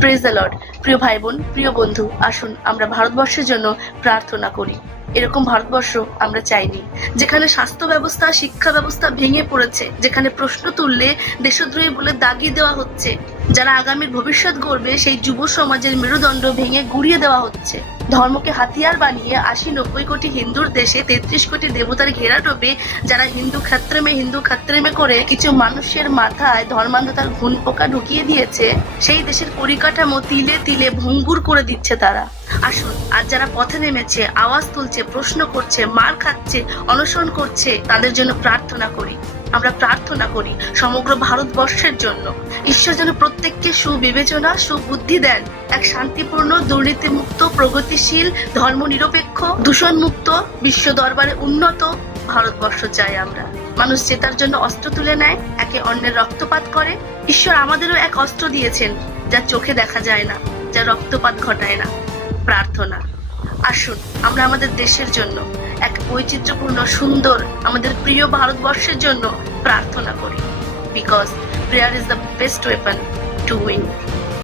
Praise the Lord. প্রিয় ভাই বোন, প্রিয় বন্ধু, আসুন আমরা ভারতবর্ষের জন্য প্রার্থনা করি। এরকম ভারতবর্ষ আমরা চাইনি, যেখানে স্বাস্থ্য ব্যবস্থা, শিক্ষা ব্যবস্থা ভেঙে পড়েছে, যেখানে প্রশ্ন তুললে দেশদ্রোহী বলে দাগিয়ে দেওয়া হচ্ছে, যারা আগামীর ভবিষ্যৎ গড়বে সেই যুব সমাজের মেরুদণ্ড ভেঙে গুড়িয়ে দেওয়া হচ্ছে। ধর্মকে হাতিয়ার বানিয়ে ৮০-৯০ কোটি হিন্দুর দেশে ৩৩ কোটি দেবতার ঘেরাটোপে যারা হিন্দু খাত্রেমে করে কিছু মানুষের মাথায় ধর্মান্ধতার ঘুণ পোকা ঢুকিয়ে দিয়েছে, সেই দেশের পরিকাঠামো তিলে তিলে ভঙ্গুর করে দিচ্ছে তারা। আসুন, আর যারা পথে নেমেছে, আওয়াজ তুলছে, প্রশ্ন করছে, মার খাচ্ছে, অনশন করছে, তাদের জন্য প্রার্থনা করি। আমরা প্রার্থনা করি সমগ্র ভারতবর্ষের জন্য। ঈশ্বর যেন প্রত্যেককে সুবিবেচনা, সুবুদ্ধি দেন। এক শান্তিপূর্ণ, দুর্নীতিমুক্ত, প্রগতিশীল, ধর্মনিরপেক্ষ, দূষণমুক্ত, বিশ্ব দরবারে উন্নত ভারতবর্ষ চাই আমরা। মানুষ জেতার জন্য অস্ত্র তুলে নেয়, একে অন্যের রক্তপাত করে। ঈশ্বর আমাদেরও এক অস্ত্র দিয়েছেন, যা চোখে দেখা যায় না, যা রক্তপাত ঘটায় না, প্রার্থনা। আসুন আমরা আমাদের দেশের জন্য, এক বৈচিত্র্যপূর্ণ, সুন্দর, আমাদের প্রিয় ভারতবর্ষের জন্য প্রার্থনা করি। Because prayer is the best weapon to win.